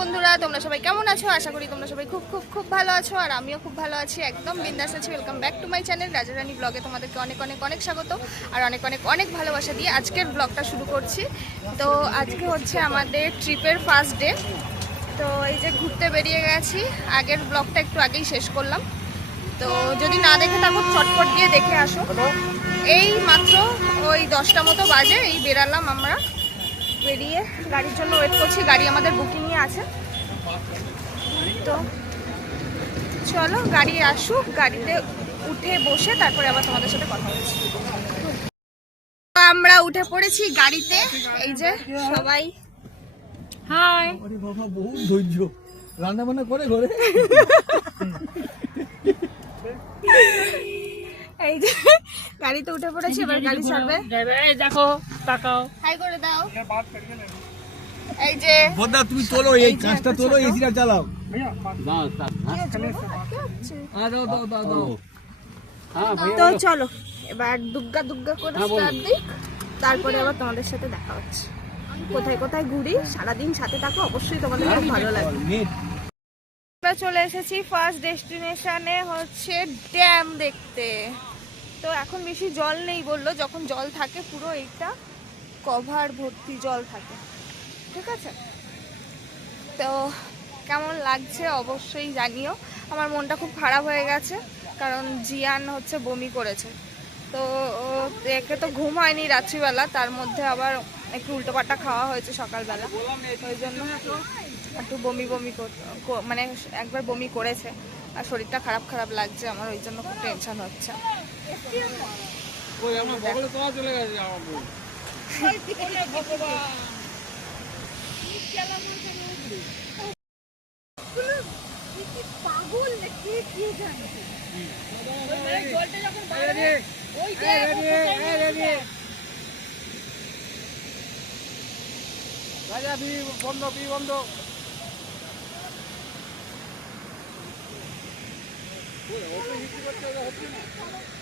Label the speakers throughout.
Speaker 1: বন্ধুরা, তোমরা সবাই কেমন আছো? আশা করি তোমরা সবাই খুব খুব খুব ভালো আছো, আর আমিও খুব ভালো আছি। একদম বিন্দাস আছি। Welcome back to my channel Rajarani ব্লগে তোমাদেরকে অনেক অনেক অনেক স্বাগত, আর অনেক অনেক অনেক ভালোবাসা দিয়ে আজকের ব্লগটা শুরু করছি। তো আজকে হচ্ছে আমাদের ট্রিপের ফার্স্ট ডে তো এই যে ঘুরতে বেরিয়ে গেছি, আগের ব্লগটা একটু আগেই শেষ করলাম। তো যদি না দেখে থাকো, চটপট দিয়ে দেখে আসো। এই মাত্র ওই দশটা মতো বাজে, এই বেরালাম আমরা। বেরিয়ে গাড়ির জন্য ওয়েট করছি। গাড়ি আমাদের বুকিংয়ে আছে। তো চলো গাড়ি আসুক গাড়িতে উঠে বসে তারপরে আবার তোমাদের সাথে কথা হচ্ছে আমরা উঠে পড়েছি গাড়িতে। এই যে সবাই। হাই
Speaker 2: আরে বাবা বহুত ধৈর্য। রান্না বান্না করে ঘরে?
Speaker 1: এই যে গাড়িতে উঠে পড়েছি এবার গাড়ি ছাড়বে।
Speaker 3: এই দেখো তাকাও।
Speaker 1: হাই করে দাও। এই যে
Speaker 2: বদা তুমি তোলো এই কাঁচটা তোলো এসিটা চালাও। হ্যাঁ দাও
Speaker 1: তো চলো এবার দুগ্গা দুগ্গা করে স্টার্ট দিই। তারপরে আবার তোমাদের সাথে দেখা হচ্ছে। কোথায় কোথায় ঘুরি সারাদিন সাথে থাকো অবশ্যই তোমাদের খুব ভালো লাগবে। আমরা চলে এসেছি ফার্স্ট ডেস্টিনেশনে হচ্ছে ড্যাম দেখতে। তো এখন বেশি জল নেই বলল, যখন জল থাকে পুরো এইটা কভার ভর্তি জল থাকে। ঠিক আছে? তো কেমন লাগছে অবশ্যই জানিও। আমার মনটা খুব খারাপ হয়ে গেছে, কারণ জিয়ান হচ্ছে বমি করেছে। তো একে তো ঘুম হয়নি রাত্রিবেলা, তার মধ্যে আবার একটু উল্টোপাল্টা খাওয়া হয়েছে সকালবেলা। ওই জন্য একটু বমি বমি মানে একবার বমি করেছে। আর শরীরটা খারাপ খারাপ লাগছে, আমার ওই জন্য খুব টেনশন হচ্ছে।
Speaker 2: ওই আমার চলে গেছে আমার বউ রাজা বি বন্ধ বি বন্ধ
Speaker 4: তখন এই পেটটা রাখতে পারবে না।
Speaker 1: হ্যাঁ
Speaker 4: ওই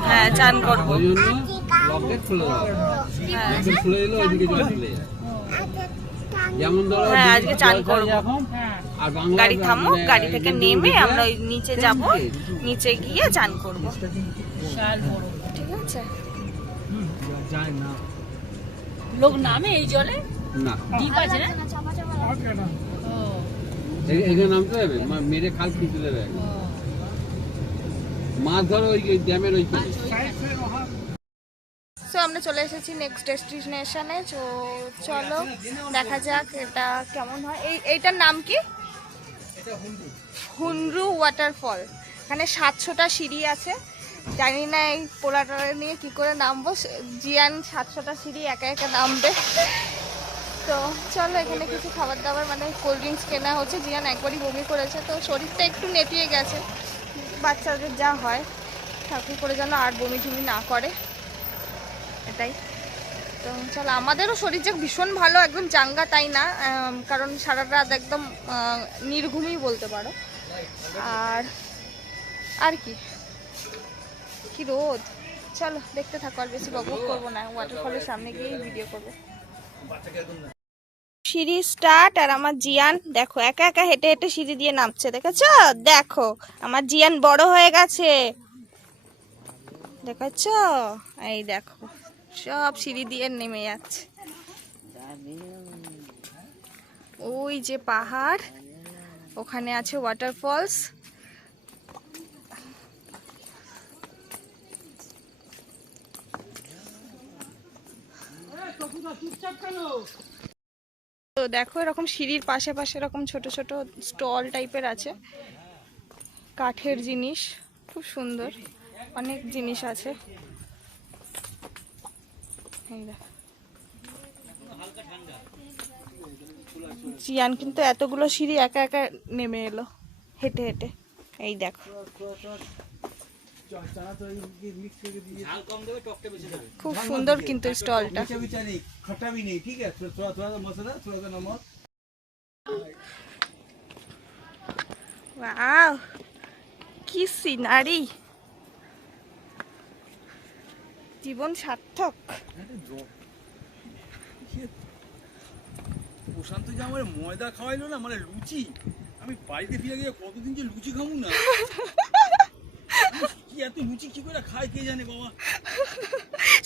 Speaker 1: হ্যাঁ
Speaker 4: যায়। যেমন ধরো
Speaker 1: হ্যাঁ, আজকে চান করব।
Speaker 4: আর
Speaker 1: গাড়ি থামো গাড়ি থেকে নেমে আমরা ওই নিচে যাব নিচে গিয়ে চান করব। ঠিক আছে?
Speaker 2: যায় না।
Speaker 3: লোক নামে এই জলে?
Speaker 4: না।
Speaker 3: আছে
Speaker 1: আমরা চলে এসেছি নেক্সট ডেস্টিনেশনে তো চলো, দেখা যাক এটা কেমন হয়। এই, এইটার নাম কি? হুনরু ওয়াটারফল। এখানে সাতশোটা সিঁড়ি আছে। জানি না এই পোলাটা নিয়ে কি করে নামবো। জিয়ান সাতশোটা সিঁড়ি একা একা নামবে। তো চলো এখানে কিছু খাবার দাবার মানে কোল্ড ড্রিঙ্কস কেনা হচ্ছে। জিয়ান একবারই বমি করেছে, তো শরীরটা একটু নেতিয়ে গেছে। বাচ্চাদের যা হয়, ঠাকুর করে যেন আর বমি টমি না করে। এটাই। তো চলো, আমাদেরও শরীর যে ভীষণ ভালো, একদম চাঙ্গা তাই না? কারণ সারা রাত একদম নির্ঘুমই বলতে পারো। আর আর কি? কি রোদ? চলো, দেখতে থাকো, আর বেশি বকবক করব না। ওয়াটারফলের সামনে গিয়েই ভিডিও করব। সিঁড়ি স্টার্ট আর আমার জিয়ান, দেখো, একা একা হেঁটে হেঁটে সিঁড়ি দিয়ে নামছে, দেখেছ? দেখো, আমার জিয়ান বড় হয়ে গেছে। দেখাচ্ছ এই দেখো, সব সিঁড়ি দিয়ে নেমে যাচ্ছে। ওই যে পাহাড়, ওখানে আছে ওয়াটারফলস তো দেখো এরকম সিঁড়ির পাশে পাশে এরকম ছোট ছোট স্টল টাইপের আছে। কাঠের জিনিস, খুব সুন্দর। অনেক জিনিস আছে। জিয়ান কিন্তু এতগুলো সিঁড়ি একা একা নেমে এলো। হেঁটে হেঁটে। এই দেখো। খুব সুন্দর কিন্তু স্টলটা। কি সিনারি। জীবন সার্থক।
Speaker 2: প্রশান্ত যে আমার ময়দা খাওয়াইলো না মানে লুচি। আমি বাড়িতে ফিরে গিয়ে কতদিন যে লুচি খাব না। এত লুচি কি করে খায় কে জানে বাবা?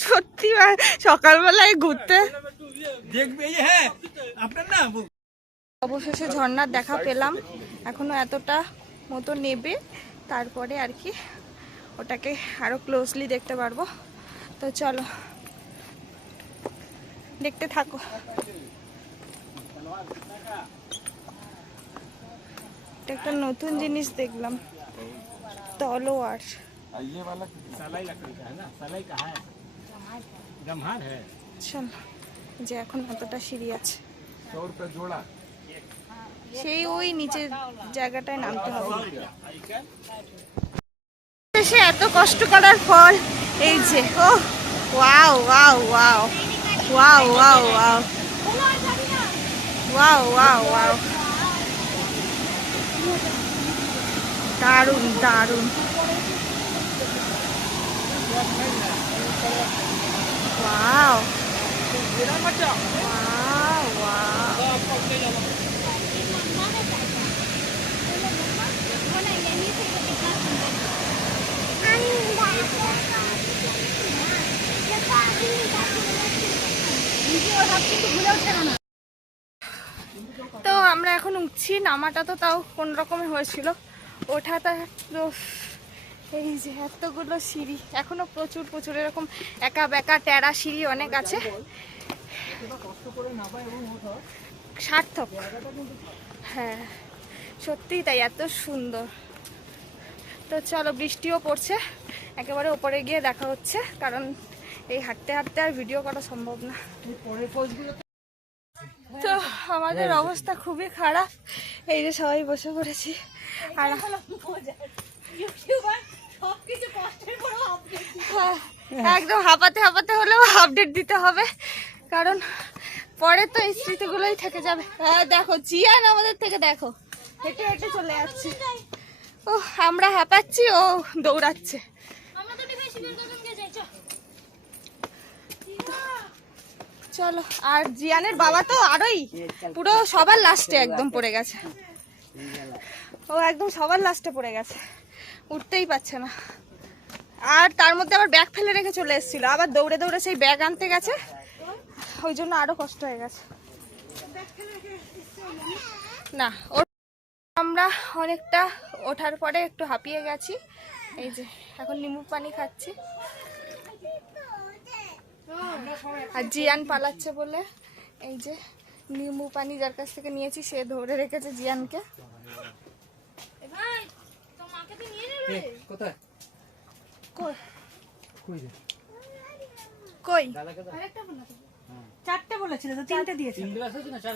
Speaker 1: সত্যি সকালবেলায় ঘুরতে?
Speaker 2: দেখবে হ্যাঁ আপনার না?
Speaker 1: অবশেষে ঝর্ণার দেখা পেলাম। এখনও এতটা মতো নেবে তারপরে আর কি ওটাকে আরও ক্লোজলি দেখতে পারব। তো চলো দেখতে থাকো। একটা নতুন জিনিস দেখলাম তলোয়ার। চল যে এখন এতটা সিঁড়ি আছে। সেই ওই নিচের জায়গাটায় নামতে হবে। এত কষ্ট করার পর এই যে ও wow wow wow wow wow wow. Wow wow wow. দারুণ দারুণ। ওয়াও তো আমরা এখন উঠছি নামাটা তো তাও কোন রকমের হয়েছিল ওঠাটা এই যে এতগুলো সিঁড়ি, এখনও প্রচুর প্রচুর এরকম একা বেকা টেরা সিঁড়ি অনেক আছে। সার্থক। হ্যাঁ সত্যিই তাই, এত সুন্দর। তো চলো, বৃষ্টিও পড়ছে, একেবারে ওপরে গিয়ে দেখা হচ্ছে, কারণ এই হাঁটতে হাঁটতে আর ভিডিও করা সম্ভব না। তো আমাদের অবস্থা খুবই খারাপ, এই যে সবাই বসে পড়েছি। আর একদম হাঁপাতে হাঁপাতে হলেও আপডেট দিতে হবে। কারণ পরে তো এই স্মৃতিগুলোই থেকে যাবে। হ্যাঁ দেখো জিয়ান আমাদের থেকে দেখো হেঁটে হেঁটে চলে যাচ্ছে। ও আমরা হাঁপাচ্ছি ও দৌড়াচ্ছে। চলো। আর জিয়ানের বাবা তো আরোই পুরো সবার লাস্টে একদম পড়ে গেছে। ও একদম সবার লাস্টে পড়ে গেছে। উঠতেই পারছে না। আর তার মধ্যে আবার ব্যাগ ফেলে রেখে চলে এসেছিল। আবার দৌড়ে দৌড়ে সেই ব্যাগ আনতে গেছে। ওই জন্য আরও কষ্ট হয়ে গেছে। না, ওর আমরা অনেকটা ওঠার পরে একটু হাঁপিয়ে গেছি। এই যে, এখন নিম্বু পানি খাচ্ছি। আর জিয়ান পালাচ্ছে বলে এই যে নিম্বু পানি যার কাছ থেকে নিয়েছি, সে ধরে রেখেছে জিয়ানকে।
Speaker 3: চারটে বলেছিল তিনটে দিয়েছে চার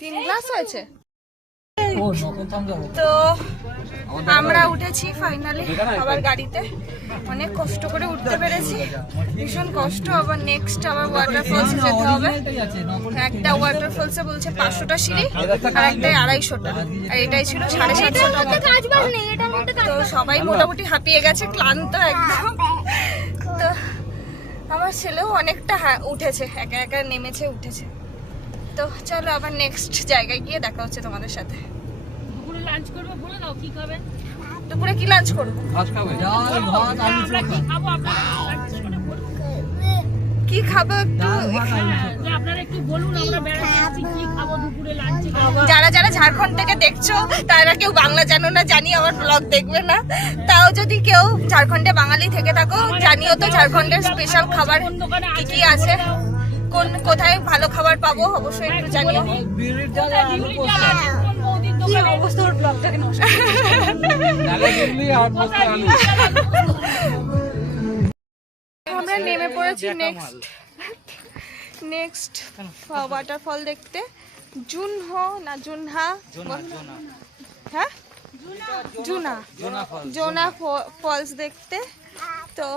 Speaker 1: তিন গ্লাস হয়েছে? তো আমরা উঠেছি ফাইনালি আবার গাড়িতে। অনেক কষ্ট করে উঠতে পেরেছি। ভীষণ কষ্ট আবার নেক্সট আবার ওয়াটারফলসে যেতে হবে। একটা ওয়াটারফলসে বলছে পাঁচশোটা সিঁড়ি আর একটাই আড়াইশোটা। আর এটাই ছিল সাড়ে সাতশো টাকা। তো সবাই মোটামুটি হাঁপিয়ে গেছে ক্লান্ত একদম। তো আমার ছেলেও অনেকটা উঠেছে একা একা নেমেছে উঠেছে। তো চলো আবার নেক্সট জায়গায় গিয়ে দেখা হচ্ছে তোমাদের সাথে।
Speaker 3: দুপুরে লাঞ্চ করবে বলে দাও কি খাবেন
Speaker 1: দুপুরে কি লাঞ্চ করব?
Speaker 3: আমরা কি খাব? আপনারা lunch করে বলুন।
Speaker 1: কি খাব একটু?
Speaker 3: হ্যাঁ, আপনারা একটু বলুন আমরা বেড়াতে কি খাব দুপুরে লাঞ্চে
Speaker 1: যারা যারা ঝাড়খণ্ড থেকে দেখছ তারা কেউ বাংলা জানো না জানি আমার ব্লগ দেখবে না। তাও যদি কেউ ঝাড়খণ্ডে বাঙালি থেকে থাকো জানিও তো ঝাড়খণ্ডের স্পেশাল খাবার কি কি আছে কোন কোথায় ভালো খাবার পাবো অবশ্যই একটু জানিও।
Speaker 3: কি অবস্থা ওর
Speaker 1: আমরা নেমে পড়েছি নেক্সট নেক্সট ওয়াটারফল দেখতে। জুনহো না জুনহা? হ্যাঁ? জুনা জোনা ফলস দেখতে। তো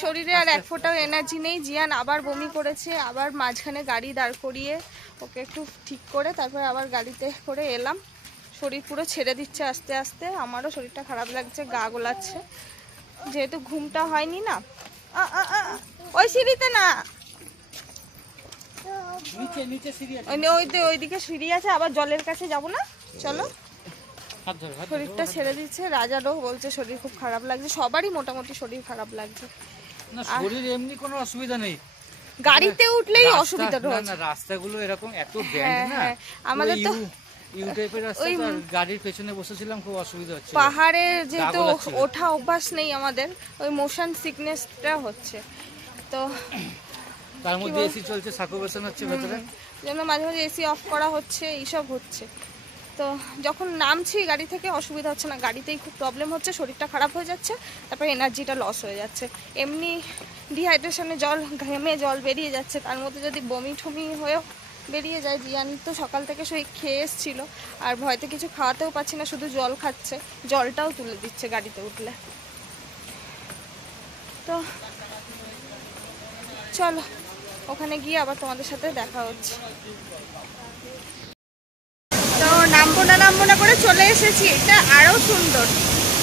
Speaker 1: শরীরে আর এক ফোঁটাও এনার্জি নেই। জিয়ান আবার বমি করেছে আবার মাঝখানে গাড়ি দাঁড় করিয়ে ওকে একটু ঠিক করে তারপর আবার গাড়িতে করে এলাম। শরীর পুরো ছেড়ে দিচ্ছে আস্তে আস্তে আমারও শরীরটা খারাপ লাগছে গা গোলাচ্ছে। যেহেতু ঘুমটা হয়নি না। ওই সিঁড়িতে না। ওই ওই ওইদিকে সিঁড়ি আছে আবার জলের কাছে যাব না? চলো। শরীরটা ছেড়ে দিচ্ছে রাজারও বলছে শরীর খুব খারাপ লাগছে সবারই মোটামুটি শরীর খারাপ লাগছে।
Speaker 5: না শরীর এমনি কোনো অসুবিধা নেই।
Speaker 1: গাড়িতে উঠলেই অসুবিধা
Speaker 5: না, রাস্তাগুলো এরকম এত
Speaker 1: হ্যাঁ,
Speaker 5: ব্যান্ড না।
Speaker 1: হ্যাঁ। আমাদের তো
Speaker 5: গাড়ির পেছনে বসেছিলাম খুব অসুবিধা হচ্ছে
Speaker 1: পাহাড়ে যেহেতু ওঠা অভ্যাস নেই আমাদের ওই মোশন সিকনেসটা হচ্ছে। তো
Speaker 5: তার মধ্যে এসি চলছে সার্কুলেশন হচ্ছে ভেতরে।
Speaker 1: জন্য মাঝে মাঝে এসি অফ করা হচ্ছে এইসব হচ্ছে। তো যখন নামছি গাড়ি থেকে, অসুবিধা হচ্ছে না, গাড়িতেই খুব প্রবলেম হচ্ছে, শরীরটা খারাপ হয়ে যাচ্ছে, তারপর এনার্জিটা লস হয়ে যাচ্ছে। এমনি ডিহাইড্রেশনে জল, ঘেমে জল বেরিয়ে যাচ্ছে, তার মধ্যে যদি বমি ঠমি হয়েও বেরিয়ে যায়, জিয়ানি তো সকাল থেকে সেই খেয়ে এসছিল, আর ভয়তে কিছু খাওয়াতেও পাচ্ছি না, শুধু জল খাচ্ছে, জলটাও তুলে দিচ্ছে গাড়িতে উঠলে। তো চলো, ওখানে গিয়ে আবার তোমাদের সাথে দেখা হচ্ছে। নামবো না নামবো না করে চলে এসেছি, এটা আরও সুন্দর।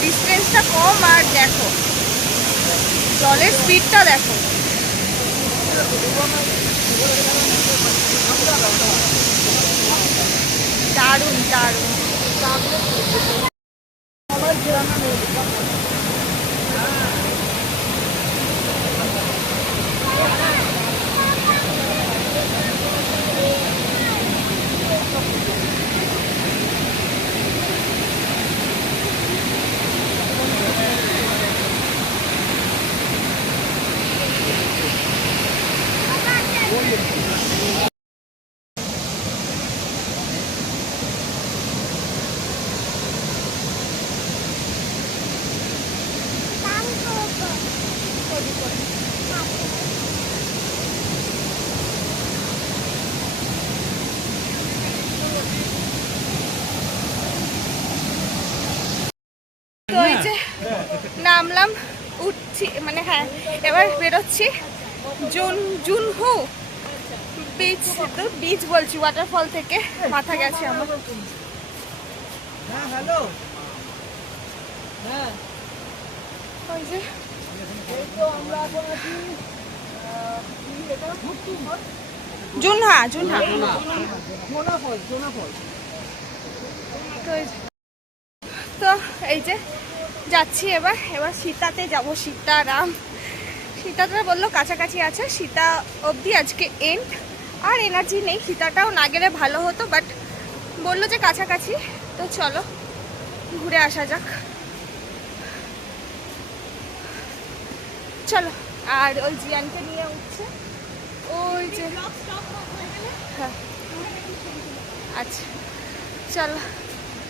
Speaker 1: ডিস্টেন্সটা কম আর দেখো। জলের স্পিডটা দেখো। দারুণ দারুণ। এই যে নামলাম, উঠছি মানে হ্যাঁ এবার বেরোচ্ছি। জুন জুন হু বিচ তো বিচ বলছি ওয়াটারফল থেকে মাথা গেছে আমার। ওই তো এই যে যাচ্ছি এবার এবার সীতাতে যাব সীতারাম সীতাটা বলল কাছাকাছি আছে সীতা অবধি আজকে এন্ড আর এনার্জি নেই সীতাটাও না গেলে ভালো হতো বাট বলল যে কাছাকাছি। তো চলো ঘুরে আসা যাক। চলো আর ওই জিয়ানকে নিয়ে উঠছে। ওই যে হ্যাঁ আচ্ছা চলো।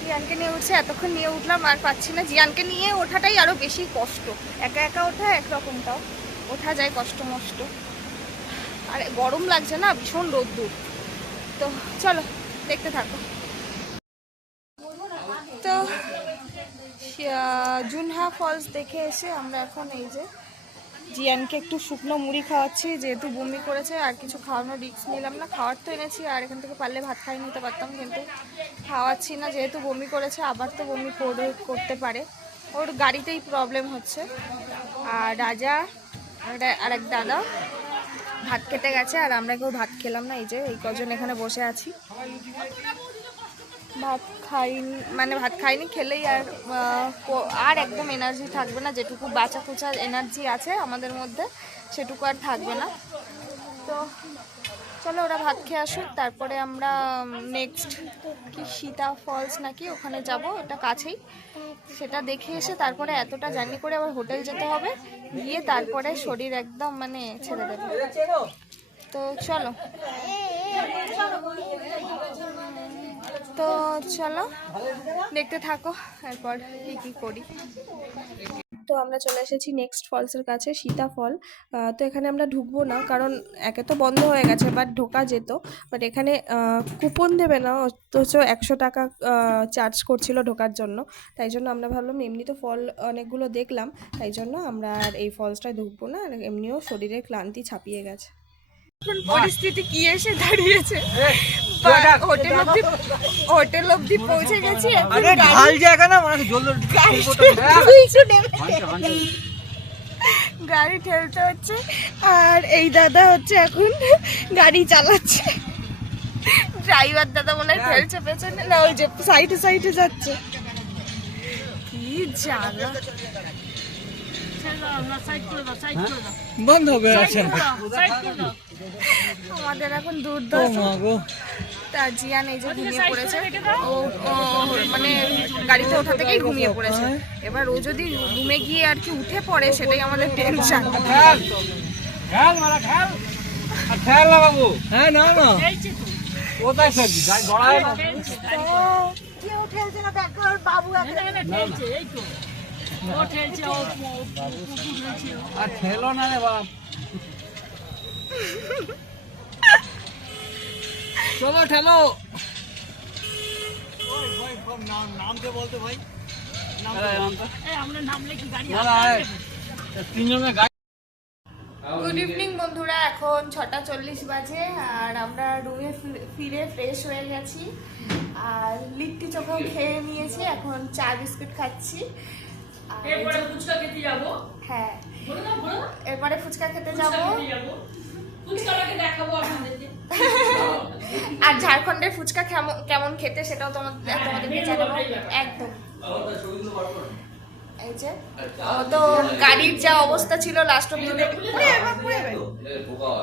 Speaker 1: জিয়ানকে নিয়ে উঠছে, এতক্ষণ নিয়ে উঠলাম আর পাচ্ছি না। জিয়ানকে নিয়ে ওঠাটাই আরও বেশি কষ্ট। একা একা ওঠা একরকমটাও। ওঠা যায় কষ্ট মষ্ট। আর গরম লাগছে না, ভীষণ রোদ্দুর। তো চলো, দেখতে থাকো। তো জুনহা ফলস দেখে এসে আমরা এখন এই যে জিয়ানকে একটু শুকনো মুড়ি খাওয়াচ্ছি, যেহেতু বমি করেছে, আর কিছু খাওয়ানোর রিস্ক নিলাম না। খাওয়ার তো এনেছি, আর এখান থেকে পারলে ভাত খাই নিতে পারতাম, কিন্তু খাওয়াচ্ছি না। যেহেতু বমি করেছে, আবার তো বমি করে করতে পারে। ওর গাড়িতেই প্রবলেম হচ্ছে। আর রাজা আর এক দাদা ভাত খেতে গেছে, আর আমরা কেউ ভাত খেলাম না, এই যে এই কজন এখানে বসে আছি। ভাত খাইনি মানে ভাত খাইনি, খেলেই আর আর একদম এনার্জি থাকবে না, যেটুকু বাঁচা কুচা এনার্জি আছে আমাদের মধ্যে, সেটুকু আর থাকবে না। তো চলো ওরা ভাত খেয়ে আসুক, তারপরে আমরা নেক্সট কি সীতা ফলস নাকি ওখানে যাব, ওটা কাছেই। সেটা দেখে এসে তারপরে এতটা জার্নি করে আবার হোটেল যেতে হবে, গিয়ে তারপরে শরীর একদম মানে ছেড়ে দেবে। তো চলো। তো চলো, দেখতে থাকো, এরপর কি কি করি। তো আমরা চলে এসেছি নেক্সট ফলসের কাছে, সীতা ফল তো এখানে আমরা ঢুকবো না, কারণ একে তো বন্ধ হয়ে গেছে বাট ঢোকা যেত। বাট এখানে কুপন দেবে না, অথচ একশো টাকা চার্জ করছিল ঢোকার জন্য। তাই জন্য আমরা ভাবলাম, এমনি তো ফল অনেকগুলো দেখলাম, তাই জন্য আমরা আর এই ফলসটায় ঢুকবো না, আর এমনিও শরীরের ক্লান্তি ছাপিয়ে গেছে। এখন পরিস্থিতি কি এসে দাঁড়িয়েছে? হোটেল অব্দি হোটেল অব্দি পৌঁছে গেছি
Speaker 5: জায়গা না মানে জল
Speaker 1: গাড়ি কিছু নেবে গাড়ি ঠেলতে হচ্ছে আর এই দাদা হচ্ছে এখন গাড়ি চালাচ্ছে। ড্রাইভার দাদা মনে হয় ঠেলছে পেছনে না ওই যে সাইডে সাইডে যাচ্ছে। কি জ্বালা।
Speaker 3: ছেড়ে দাও না সাইড করে দাও। সাইড করে
Speaker 5: বন্ধ হবে
Speaker 1: আমাদের এখন দুর্দশা। তা জিয়ান এই যে ঘুমিয়ে পড়েছে। ও মানে গাড়িতে ওঠা থেকেই ঘুমিয়ে পড়েছে। এবার ও যদি রুমে গিয়ে আর কি উঠে পড়ে সেটাই আমাদের টেনশন
Speaker 5: খেয়াল মারা খেয়াল আর খেয়াল না বাবু। হ্যাঁ না। না
Speaker 3: খেলছে
Speaker 5: কোথায় গড়ায় না।
Speaker 3: খেলছে
Speaker 1: কেউ ঠেলছে না দেখো বাবু
Speaker 3: খেলছে এই তো ও ঠেলছে ও ঠেলছে
Speaker 5: আর ঠেলো না রে বাপ। চলো ঠেলো।
Speaker 3: কি গাড়ি
Speaker 1: ইভিনিং বন্ধুরা। এখন ছটা চল্লিশ বাজে আর আমরা রুমে ফিরে ফ্রেশ হয়ে গেছি। আর লিট্টি চোখাও খেয়ে নিয়েছি এখন চা বিস্কুট খাচ্ছি।
Speaker 3: এরপরে ফুচকা খেতে যাব?
Speaker 1: হ্যাঁ।
Speaker 3: বলো না বলো না
Speaker 1: এরপরে ফুচকা খেতে যাব। আর ঝাড়খণ্ডের ফুচকা কেমন কেমন খেতে সেটাও তোমাদের তোমাদেরকে জানাব। একদম। এই যে তো গাড়ির যা অবস্থা ছিল লাস্ট অব্দি।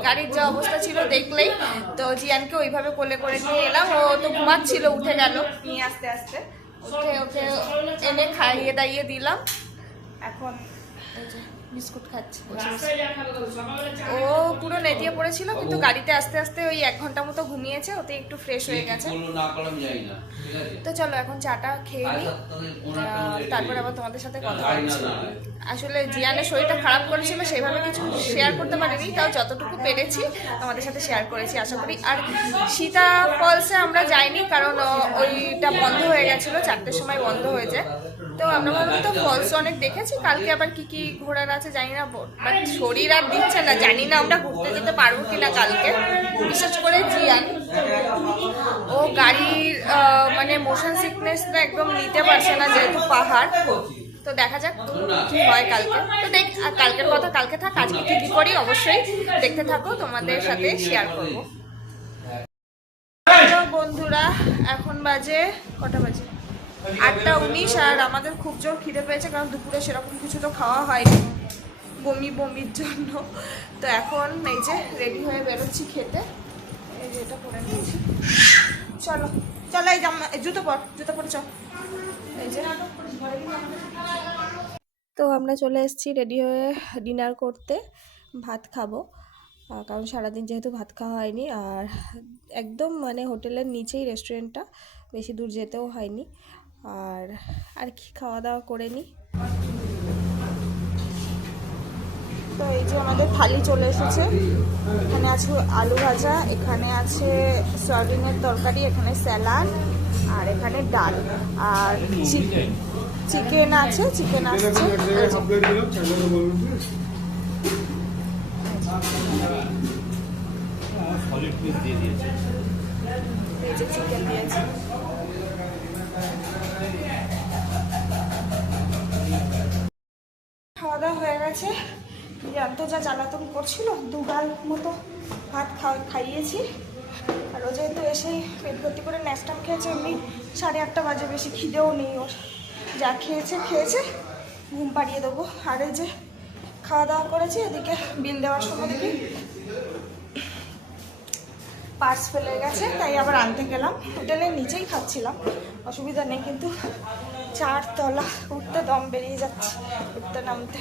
Speaker 1: গাড়ির যা অবস্থা ছিল দেখলেই। তো জিয়ানকে ওইভাবে কোলে করে নিয়ে এলাম। ও তো ঘুমাচ্ছিল উঠে গেল। নিয়ে আস্তে আস্তে। উঠে ওকে এনে খাইয়ে দাইয়ে দিলাম। এখন এই যে। বিস্কুট খাচ্ছি। ও পুরো নেতিয়ে পড়েছিল কিন্তু গাড়িতে আস্তে আস্তে ওই এক ঘণ্টা মতো ঘুমিয়েছে ওতে একটু ফ্রেশ হয়ে গেছে। তো চলো এখন চাটা খেয়ে নিই তারপরে আবার তোমাদের সাথে কথা বলছি। আসলে জিয়ানের শরীরটা খারাপ করেছিল সেইভাবে কিছু শেয়ার করতে পারিনি তাও যতটুকু পেরেছি তোমাদের সাথে শেয়ার করেছি আশা করি। আর সীতা ফলসে আমরা যাইনি কারণ ওইটা বন্ধ হয়ে গেছিল চারটের সময় বন্ধ হয়ে যায়। তো আমরা তো ফলস অনেক দেখেছি, কালকে আবার কি কি ঘোরার আছে জানি না বাট শরীর আর দিচ্ছে না, জানি না আমরা ঘুরতে যেতে পারব কিনা কালকে। বিশেষ করে জিয়ান। ও গাড়ির মানে মোশন সিকনেসটা একদম নিতে পারছে না, যেহেতু পাহাড়। তো দেখা যাক কি হয় কালকে। তো দেখ কালকের কথা কালকে থাক, আজকে কি কি করি, অবশ্যই দেখতে থাকো, তোমাদের সাথে শেয়ার করব। বন্ধুরা, এখন বাজে কটা বাজে? আটটা উনিশ আর আমাদের খুব জোর খিদে পেয়েছে কারণ দুপুরে সেরকম কিছু তো খাওয়া হয়নি। বমি বমির জন্য। তো এখন এই যে রেডি হয়ে বেরোচ্ছি খেতে। এই যে এটা করে নিয়েছি চলো চলো এই জামা জুতো পর জুতো পর চল। এই যে। তো আমরা চলে এসেছি রেডি হয়ে ডিনার করতে। ভাত খাব। কারণ সারাদিন যেহেতু ভাত খাওয়া হয়নি আর একদম মানে হোটেলের নিচেই রেস্টুরেন্টটা বেশি দূর যেতেও হয়নি। আর আর কি খাওয়া দাওয়া করে নিই তো এই যে আমাদের থালি চলে এসেছে। এখানে আছে আলু ভাজা এখানে আছে সয়াবিনের তরকারি এখানে স্যালাড আর এখানে ডাল। আর চিকেন আছে চিকেন আসছে। এই যে চিকেন দিয়েছে খাওয়া দাওয়া হয়ে গেছে। জানতো যা জ্বালাতন করছিল, দুগাল মতো ভাত খাইয়েছি। আর ও যেহেতু এসেই পেট ভর্তি করে ন্যাস্টাম খেয়েছে, এমনি সাড়ে আটটা বাজে, বেশি খিদেও নেই ওর। যা খেয়েছে খেয়েছে, ঘুম পাড়িয়ে দেবো। আর এই যে খাওয়া দাওয়া করেছি, এদিকে বিল দেওয়ার সময় দেখি পার্স ফেলে গেছে, তাই আবার আনতে গেলাম। হোটেলের নিচেই খাচ্ছিলাম, অসুবিধা নেই, কিন্তু চার তলা উঠতে দম বেরিয়ে যাচ্ছে, উঠতে নামতে।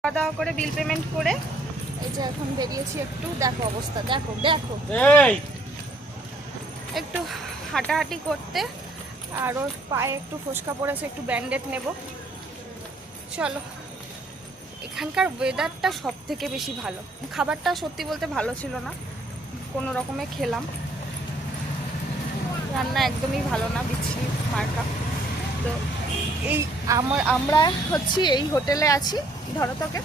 Speaker 1: খাওয়া দাওয়া করে বিল পেমেন্ট করে। এই যে এখন বেরিয়েছি একটু দেখো অবস্থা দেখো দেখো। একটু হাঁটাহাঁটি করতে আর ওর পায়ে একটু ফোসকা পড়েছে একটু ব্যান্ডেড নেব। চলো এখানকার ওয়েদারটা সব থেকে বেশি ভালো। খাবারটা সত্যি বলতে ভালো ছিল না কোনো রকমে খেলাম। রান্না একদমই ভালো না বিচ্ছিরি মার্কা। তো এই আমার, আমরা হচ্ছি এই হোটেলে আছি, ধরো তোকে।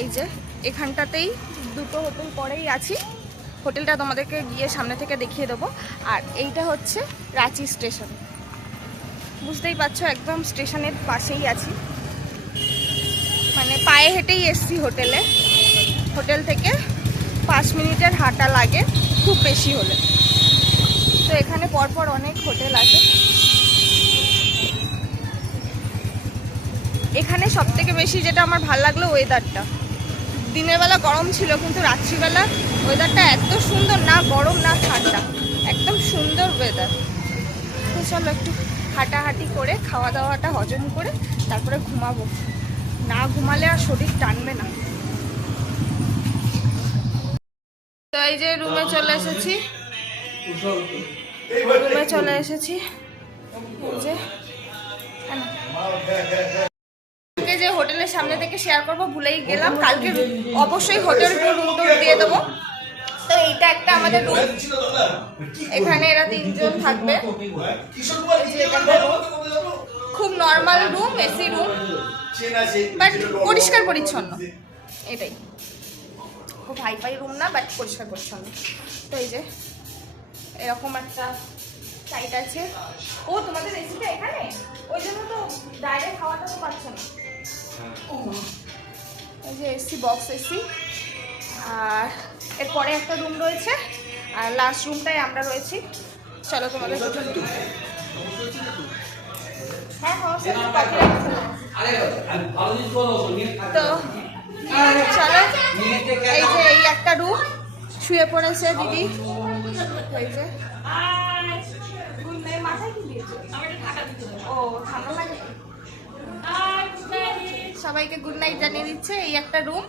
Speaker 1: এই যে, এখানটাতেই দুটো হোটেল পরেই আছি। হোটেলটা তোমাদেরকে গিয়ে সামনে থেকে দেখিয়ে দেবো। আর এইটা হচ্ছে রাঁচি স্টেশন। বুঝতেই পারছ, একদম স্টেশনের পাশেই আছি। মানে পায়ে হেঁটেই এসছি হোটেলে। হোটেল থেকে পাঁচ মিনিটের হাঁটা লাগে, খুব বেশি হলে। তো এখানে পরপর অনেক হোটেল আছে। এখানে সব থেকে বেশি যেটা আমার ভালো লাগল ওয়েদারটা দিনের বেলা গরম ছিল, কিন্তু রাত্রিবেলা ওয়েদারটা এত সুন্দর, না গরম, না ঠান্ডা। একদম সুন্দর ওয়েদার তো চলো একটু হাঁটাহাঁটি করে খাওয়া দাওয়াটা হজম করে, তারপরে ঘুমাবো। না ঘুমালে আর শরীর টানবে না। তো এই যে রুমে চলে এসেছি। রুমে চলে এসেছি। যে হ্যাঁ না। কালকে যে হোটেলের সামনে থেকে শেয়ার করব, ভুলেই গেলাম। কালকে অবশ্যই হোটেল রুম দিয়ে দেবো। তো এইটা একটা আমাদের রুম এখানে এরা তিনজন থাকবে। খুব normal room AC room but পরিষ্কার পরিচ্ছন্ন। এটাই। খুব হাই ফাই রুম না বাট পরিষ্কার পরিচ্ছন্ন। তো এই যে, এরকম একটা সাইট আছে। ও, তোমাদের এসিটা এখানে? ওই জন্য তো ডাইরেক্ট খাওয়াটা তো পাচ্ছ না। এই যে এসি বক্স এসি আর এরপরে একটা রুম রয়েছে। আর লাস্ট রুমটায় আমরা রয়েছি। চলো তোমাদের হ্যাঁ হ্যাঁ তো চলো। এই যে এই একটা রুম শুয়ে পড়েছে দিদি। এই যে। মাথায় কি দিয়েছে? ও ঠান্ডা লাগে। সবাইকে গুড নাইট জানিয়ে দিচ্ছে এই একটা রুম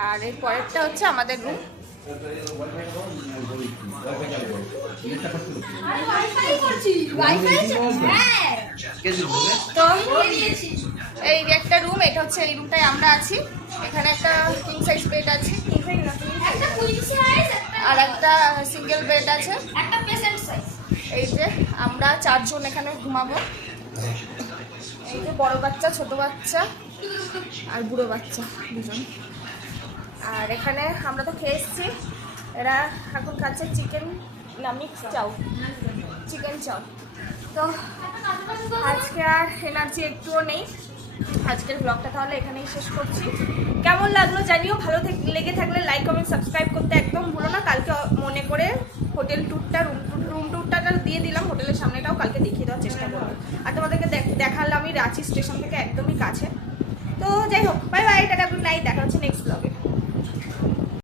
Speaker 1: আর এর পরেরটা হচ্ছে আমাদের রুম এই একটা রুম এটা হচ্ছে এই রুমটায় আমরা আছি। এখানে একটা কিং সাইজ বেড আছে। আর একটা সিঙ্গেল বেড আছে। এই যে আমরা চারজন এখানে ঘুমাবো। এই যে বড় বাচ্চা, ছোট বাচ্চা। আর বুড়ো বাচ্চা দুজন। আর এখানে আমরা তো খেয়ে এসেছি। এরা এখন খাচ্ছে চিকেন, না মিক্স চাউ। Chicken chow. তো আজকে আর এনার্জি একটুও নেই। আজকের ব্লগটা তাহলে এখানেই শেষ করছি। কেমন লাগল জানিও, ভালো লেগে থাকলে লাইক কমেন্ট সাবস্ক্রাইব করতে একদম ভুলো না। কালকে মনে করে হোটেল ট্যুরটা রুম রুম ট্যুরটা দিয়ে দিলাম, হোটেলের সামনেটাও কালকে দেখিয়ে দেওয়ার চেষ্টা করব। আর তোমাদেরকে দেখ- দেখালাম আমি রাঁচি স্টেশন থেকে একদমই কাছে। তো যাই হোক bye bye tata good night দেখা হচ্ছে নেক্সট ব্লগে